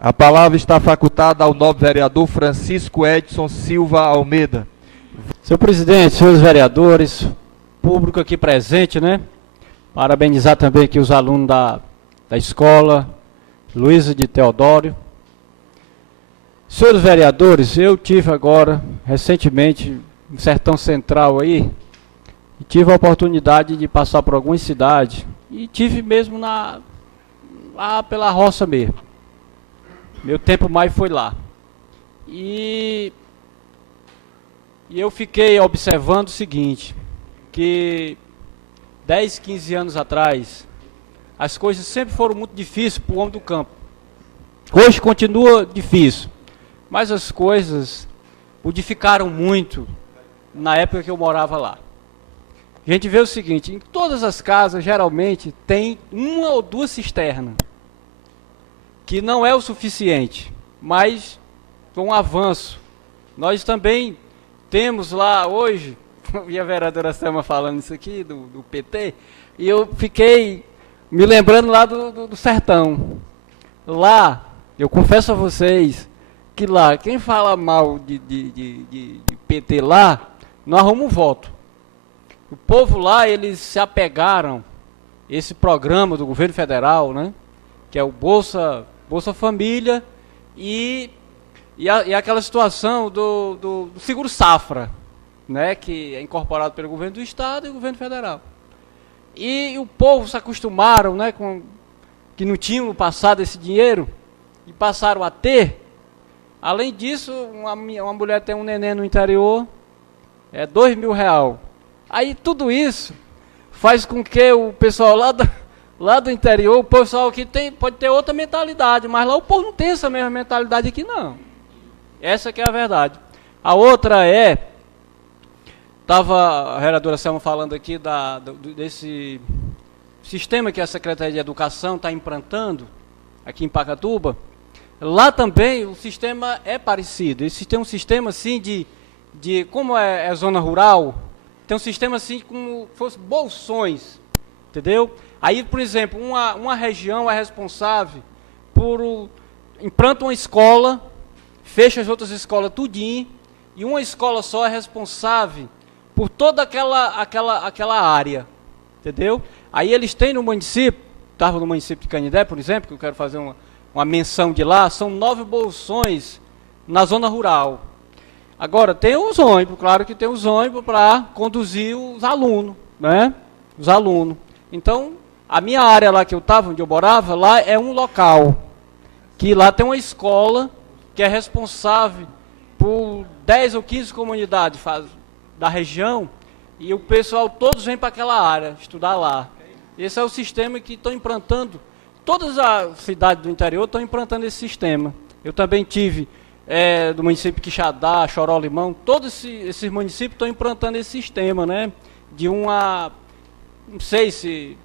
A palavra está facultada ao nobre vereador Francisco Edson Silva Almeida. Senhor presidente, senhores vereadores, público aqui presente, né? Parabenizar também aqui os alunos da escola Luísa de Teodório. Senhores vereadores, eu tive agora, recentemente, no Sertão Central aí, e tive a oportunidade de passar por algumas cidades, e tive mesmo lá pela roça mesmo. Meu tempo mais foi lá. E eu fiquei observando o seguinte, que 10, 15 anos atrás, as coisas sempre foram muito difíceis para o homem do campo. Hoje continua difícil, mas as coisas modificaram muito na época que eu morava lá. A gente vê o seguinte, em todas as casas, geralmente, tem uma ou duas cisternas, que não é o suficiente, mas com um avanço. Nós também temos lá hoje, e a vereadora Selma falando isso aqui, do PT, e eu fiquei me lembrando lá do sertão. Lá, eu confesso a vocês, que lá, quem fala mal de PT lá, não arruma um voto. O povo lá, eles se apegaram, esse programa do governo federal, né, que é o Bolsa Família, e aquela situação do Seguro Safra, né, que é incorporado pelo governo do estado e o governo federal. E o povo se acostumaram, né, que não tinham no passado esse dinheiro, e passaram a ter. Além disso, uma mulher tem um neném no interior, é R$2.000. Aí tudo isso faz com que o pessoal lá do interior, o pessoal aqui pode ter outra mentalidade, mas lá o povo não tem essa mesma mentalidade aqui, não. Essa que é a verdade. A outra estava a vereadora Selma falando aqui desse sistema que a Secretaria de Educação está implantando aqui em Pacatuba. Lá também o sistema é parecido. Esse tem um sistema assim como é zona rural, tem um sistema assim como fosse bolsões, entendeu? Aí, por exemplo, uma região é responsável implanta uma escola, fecha as outras escolas tudinho, e uma escola só é responsável por toda aquela área, entendeu? Aí eles têm no município, estava no município de Canindé, por exemplo, que eu quero fazer uma menção de lá, são 9 bolsões na zona rural. Agora, tem os ônibus, claro que tem os ônibus para conduzir os alunos, né? Os alunos. Então, a minha área lá que eu estava, onde eu morava, lá é um local, que lá tem uma escola que é responsável por 10 ou 15 comunidades da região, e o pessoal todos vêm para aquela área, estudar lá. Esse é o sistema que estão implantando, todas as cidades do interior estão implantando esse sistema. Eu também tive do município de Quixadá, Choró, Limão, todos esses municípios estão implantando esse sistema, né? Não sei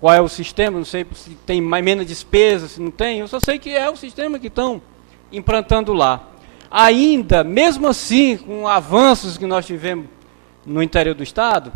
qual é o sistema, não sei se tem menos despesa, se não tem, eu só sei que é o sistema que estão implantando lá. Ainda, mesmo assim, com avanços que nós tivemos no interior do estado,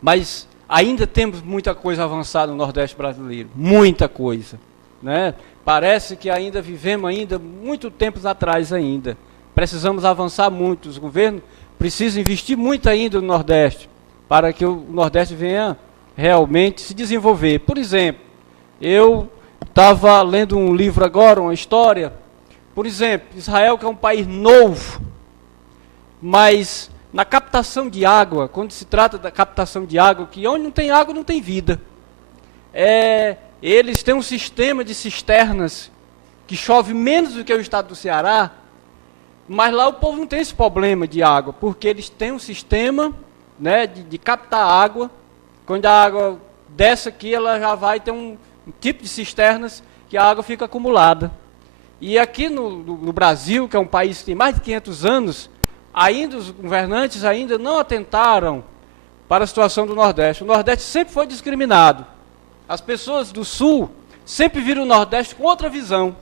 mas ainda temos muita coisa avançada no Nordeste brasileiro, muita coisa, né? Parece que ainda vivemos muito tempos atrás ainda. Precisamos avançar muito, os governos precisam investir muito ainda no Nordeste, para que o Nordeste venha realmente se desenvolver. Por exemplo, eu estava lendo um livro agora, uma história. Por exemplo, Israel, que é um país novo, mas na captação de água, quando se trata da captação de água, que onde não tem água não tem vida. Eles têm um sistema de cisternas que chove menos do que o estado do Ceará, mas lá o povo não tem esse problema de água, porque eles têm um sistema, né, de captar água. Quando a água desce aqui, ela já vai ter um tipo de cisternas que a água fica acumulada. E aqui no Brasil, que é um país que tem mais de 500 anos, ainda os governantes ainda não atentaram para a situação do Nordeste. O Nordeste sempre foi discriminado. As pessoas do Sul sempre viram o Nordeste com outra visão.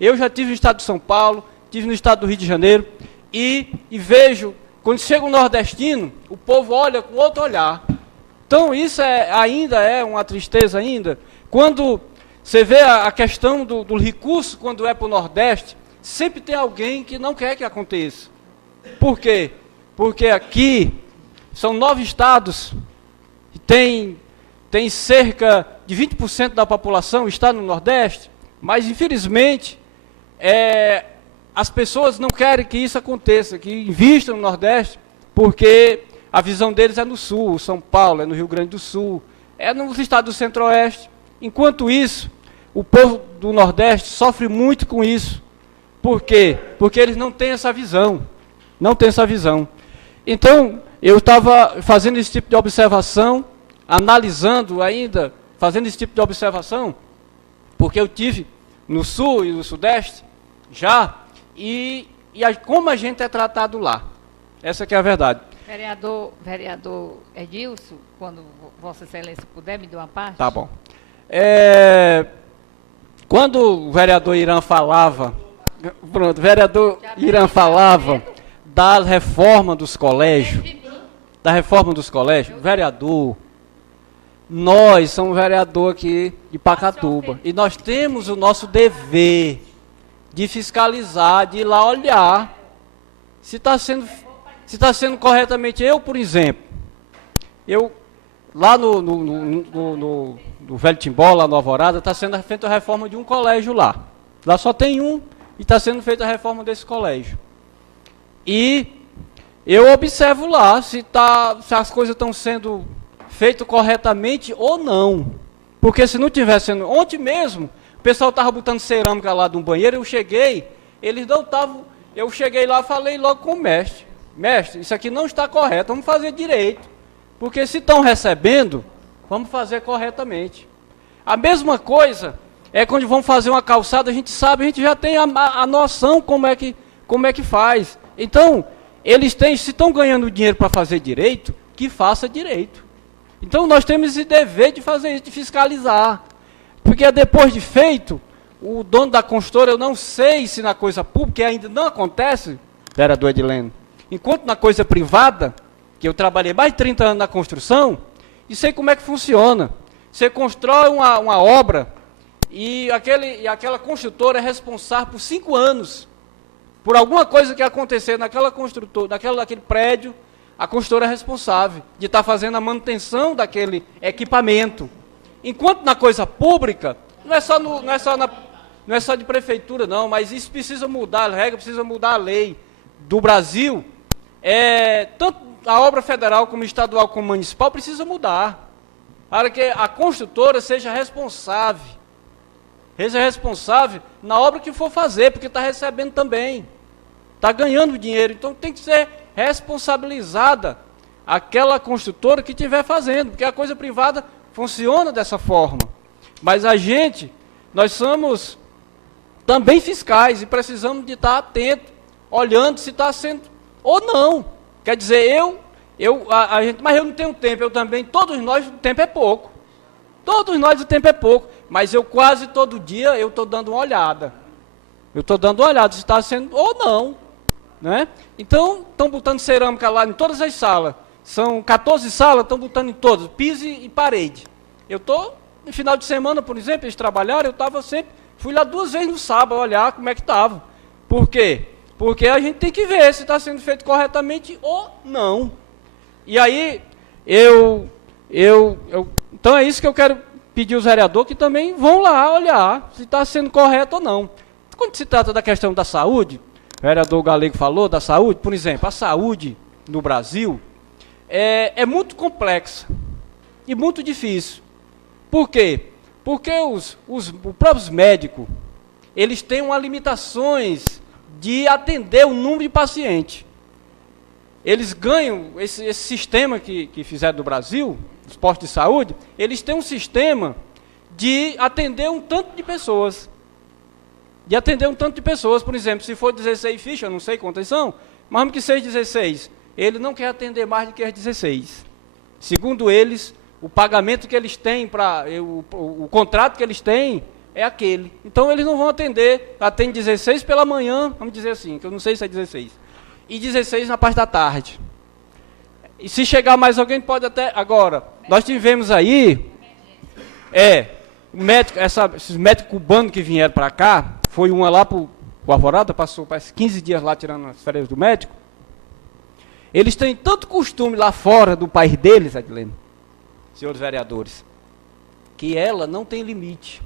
Eu já tive no estado de São Paulo, tive no estado do Rio de Janeiro, e vejo, quando chega um nordestino, o povo olha com outro olhar. Então isso ainda é uma tristeza ainda, quando Você vê a questão do recurso, quando é para o Nordeste, sempre tem alguém que não quer que aconteça. Por quê? Porque aqui são 9 estados, tem cerca de 20% da população está no Nordeste, mas infelizmente as pessoas não querem que isso aconteça, que invistam no Nordeste, porque a visão deles é no Sul, São Paulo, é no Rio Grande do Sul, é nos estados do Centro-Oeste. Enquanto isso, o povo do Nordeste sofre muito com isso. Por quê? Porque eles não têm essa visão. Não têm essa visão. Então, eu estava fazendo esse tipo de observação, analisando ainda, fazendo esse tipo de observação, porque eu tive no Sul e no Sudeste já, e como a gente é tratado lá. Essa que é a verdade. Vereador Edilson, quando Vossa Excelência puder, me dê uma parte. Tá bom. Quando o vereador Irã falava, da reforma dos colégios, vereador, nós somos vereador aqui de Pacatuba, e nós temos o nosso dever de fiscalizar, de ir lá olhar se está sendo corretamente. Eu, por exemplo, lá no Velho Timbó, lá no Alvorada, está sendo feita a reforma de um colégio lá. Lá só tem um e está sendo feita a reforma desse colégio. E eu observo lá se as coisas estão sendo feitas corretamente ou não. Porque se não tiver sendo... Ontem mesmo, o pessoal estava botando cerâmica lá de um banheiro, eu cheguei, eles não estavam... Eu cheguei lá e falei logo com o mestre. Mestre, isso aqui não está correto, vamos fazer direito. Porque se estão recebendo, vamos fazer corretamente. A mesma coisa é quando vamos fazer uma calçada, a gente sabe, a gente já tem a noção como é que faz. Então, se estão ganhando dinheiro para fazer direito, que faça direito. Então, nós temos esse dever de fazer isso, de fiscalizar. Porque depois de feito, o dono da consultora, eu não sei se na coisa pública ainda não acontece, vereador Edileno, enquanto na coisa privada, que eu trabalhei mais de 30 anos na construção, e sei como é que funciona. Você constrói uma obra e aquela construtora é responsável por 5 anos. Por alguma coisa que acontecer naquele prédio, a construtora é responsável de estar fazendo a manutenção daquele equipamento. Enquanto na coisa pública, não é só de prefeitura não, mas isso precisa mudar a regra, precisa mudar a lei do Brasil. Tanto a obra federal como estadual como municipal precisa mudar, para que a construtora seja responsável na obra que for fazer, porque está recebendo também, está ganhando dinheiro, então tem que ser responsabilizada aquela construtora que estiver fazendo, porque a coisa privada funciona dessa forma, mas nós somos também fiscais e precisamos de estar atentos, olhando se está sendo ou não. Quer dizer, mas eu não tenho tempo, eu também, todos nós, o tempo é pouco. Todos nós, o tempo é pouco, mas eu quase todo dia, eu estou dando uma olhada. Se está sendo ou não. Né? Então, estão botando cerâmica lá em todas as salas. São 14 salas, estão botando em todas, piso e parede. Eu estou, no final de semana, por exemplo, eles trabalharam, fui lá 2 vezes no sábado olhar como é que estava. Por quê? Porque a gente tem que ver se está sendo feito corretamente ou não. E aí, então é isso que eu quero pedir aos vereadores, que também vão lá olhar se está sendo correto ou não. Quando se trata da questão da saúde, o vereador Galego falou da saúde, por exemplo, a saúde no Brasil é muito complexa e muito difícil. Por quê? Porque os próprios médicos, eles têm umas limitações de atender o número de pacientes. Eles ganham, esse sistema que fizeram do Brasil, os postos de saúde, eles têm um sistema de atender um tanto de pessoas. Por exemplo, se for 16 fichas, eu não sei quantas são, mas vamos que seja 16. Ele não quer atender mais do que as 16. Segundo eles, o pagamento que eles têm, o contrato que eles têm é aquele. Então, eles não vão atender, atende 16 pela manhã, vamos dizer assim, que eu não sei se é 16, e 16 na parte da tarde. E se chegar mais alguém, pode até... Agora, nós tivemos aí... esses médicos cubanos que vieram para cá, foi uma lá para o Alvorada, passou parece 15 dias lá tirando as férias do médico. Eles têm tanto costume lá fora do país deles, Edilene, senhores vereadores, que ela não tem limite.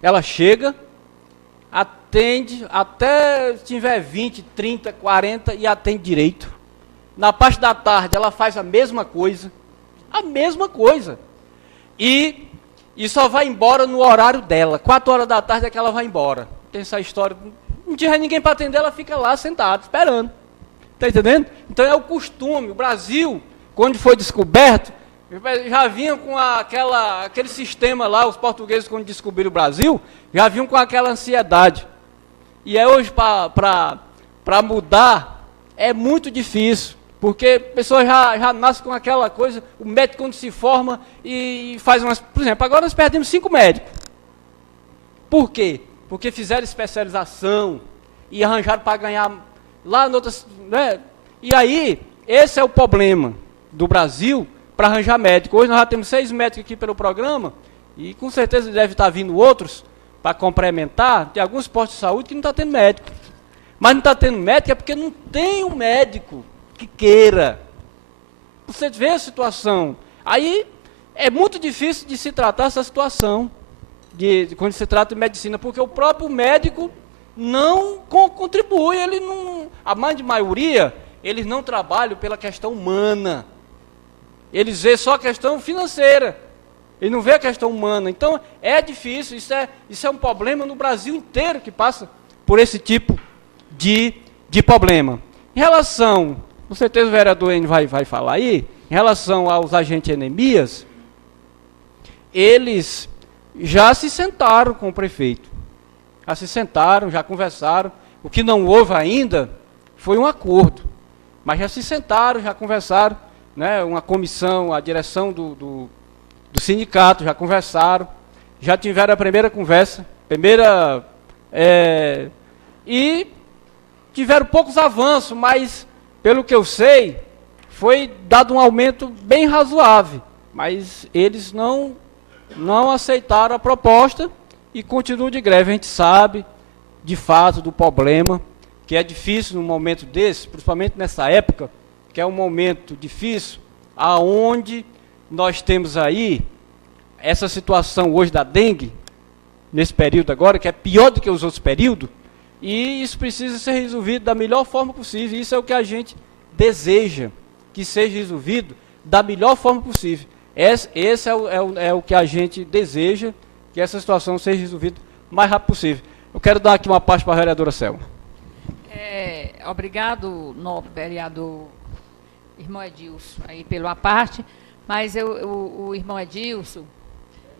Ela chega, atende, até se tiver 20, 30, 40 e atende direito. Na parte da tarde ela faz a mesma coisa. E só vai embora no horário dela. 4 horas da tarde é que ela vai embora. Tem essa história. Não tiver ninguém para atender, ela fica lá sentada, esperando. Está entendendo? Então é o costume. O Brasil, quando foi descoberto, já vinham com aquele sistema lá, os portugueses, quando descobriram o Brasil, já vinham com aquela ansiedade. E hoje, para mudar, é muito difícil. Porque a pessoa já nasce com aquela coisa, o médico quando se forma e faz umas... Por exemplo, agora nós perdemos 5 médicos. Por quê? Porque fizeram especialização e arranjaram para ganhar lá em outras... Né? E aí, esse é o problema do Brasil para arranjar médico. Hoje nós já temos 6 médicos aqui pelo programa e com certeza deve estar vindo outros para complementar. Tem alguns postos de saúde que não está tendo médico. Mas não está tendo médico é porque não tem um médico que queira. Você vê a situação. Aí é muito difícil de se tratar essa situação, quando se trata de medicina, porque o próprio médico não contribui, ele não, a maioria, eles não trabalham pela questão humana. Eles vê só a questão financeira. Ele não vê a questão humana. Então, é difícil, isso é um problema no Brasil inteiro que passa por esse tipo de problema. Em relação, com certeza o vereador vai falar aí, em relação aos agentes anemias, eles já se sentaram com o prefeito. Já se sentaram, já conversaram. O que não houve ainda foi um acordo. Mas já se sentaram, já conversaram, né, uma comissão, a direção do sindicato, já conversaram, já tiveram a primeira conversa, e tiveram poucos avanços, mas, pelo que eu sei, foi dado um aumento bem razoável, mas eles não aceitaram a proposta e continuam de greve. A gente sabe, de fato, do problema, que é difícil num momento desse, principalmente nessa época, que é um momento difícil, aonde nós temos aí essa situação hoje da dengue, nesse período agora, que é pior do que os outros períodos, e isso precisa ser resolvido da melhor forma possível. Isso é o que a gente deseja, que seja resolvido da melhor forma possível. Esse é o que a gente deseja, que essa situação seja resolvida o mais rápido possível. Eu quero dar aqui uma parte para a vereadora Selma. Obrigado, nobre vereador irmão Edilson, aí pela parte, mas o irmão Edilson,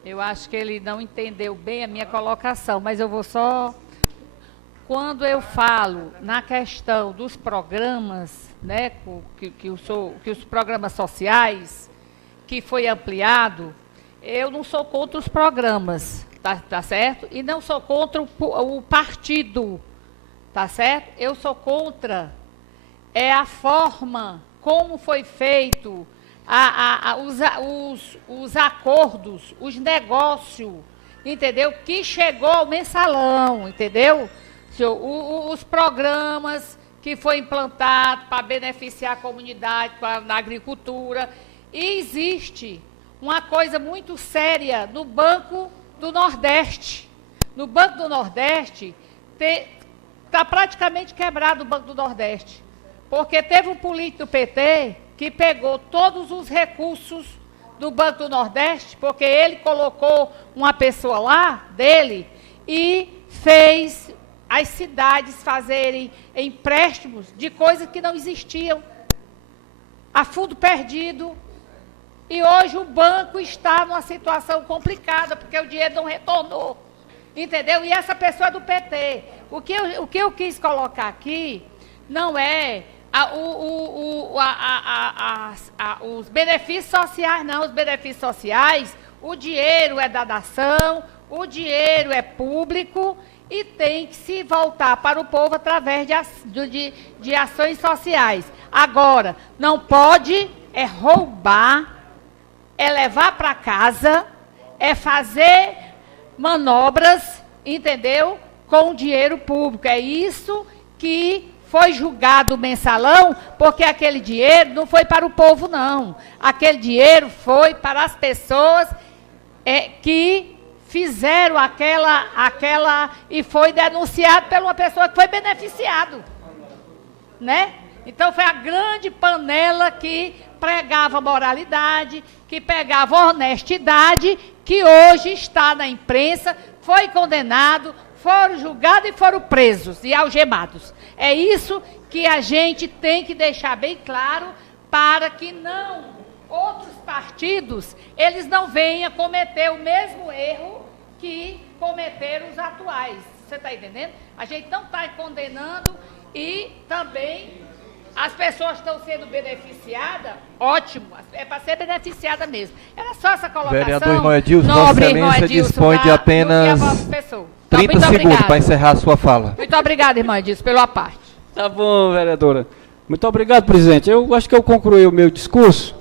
eu acho que ele não entendeu bem a minha colocação, mas eu vou só... Quando eu falo na questão dos programas, né, que os programas sociais, que foi ampliado, eu não sou contra os programas, tá certo? E não sou contra o partido, tá certo? Eu sou contra a forma como foi feito os acordos, os negócios, entendeu? Que chegou ao mensalão, entendeu? Os programas que foi implantado para beneficiar a comunidade na agricultura. E existe uma coisa muito séria no Banco do Nordeste. No Banco do Nordeste, está praticamente quebrado o Banco do Nordeste. Porque teve um político do PT que pegou todos os recursos do Banco do Nordeste, porque ele colocou uma pessoa lá, dele, e fez as cidades fazerem empréstimos de coisas que não existiam, a fundo perdido. E hoje o banco está numa situação complicada, porque o dinheiro não retornou, entendeu? E essa pessoa é do PT. O que eu quis colocar aqui não é os benefícios sociais, não. Os benefícios sociais, o dinheiro é da nação, o dinheiro é público e tem que se voltar para o povo através de ações sociais. Agora, não pode roubar, levar para casa, fazer manobras, entendeu? Com dinheiro público. É isso que foi julgado o mensalão, porque aquele dinheiro não foi para o povo, não. Aquele dinheiro foi para as pessoas que fizeram aquela e foi denunciado por uma pessoa que foi beneficiado, né? Então foi a grande panela que pregava moralidade, que pegava honestidade, que hoje está na imprensa, foi condenado, foram julgados e foram presos e algemados. É isso que a gente tem que deixar bem claro para que não outros partidos, eles não venham cometer o mesmo erro que cometeram os atuais. Você está entendendo? A gente não está condenando e também as pessoas estão sendo beneficiadas, ótimo, é para ser beneficiada mesmo. Era só essa colocação. Vereador irmão Edilson, Vossa Excelência dispõe de apenas 30 segundos para encerrar a sua fala. Muito obrigada, irmã Edilson, pela parte. Tá bom, vereadora. Muito obrigado, presidente. Eu acho que eu concluí o meu discurso.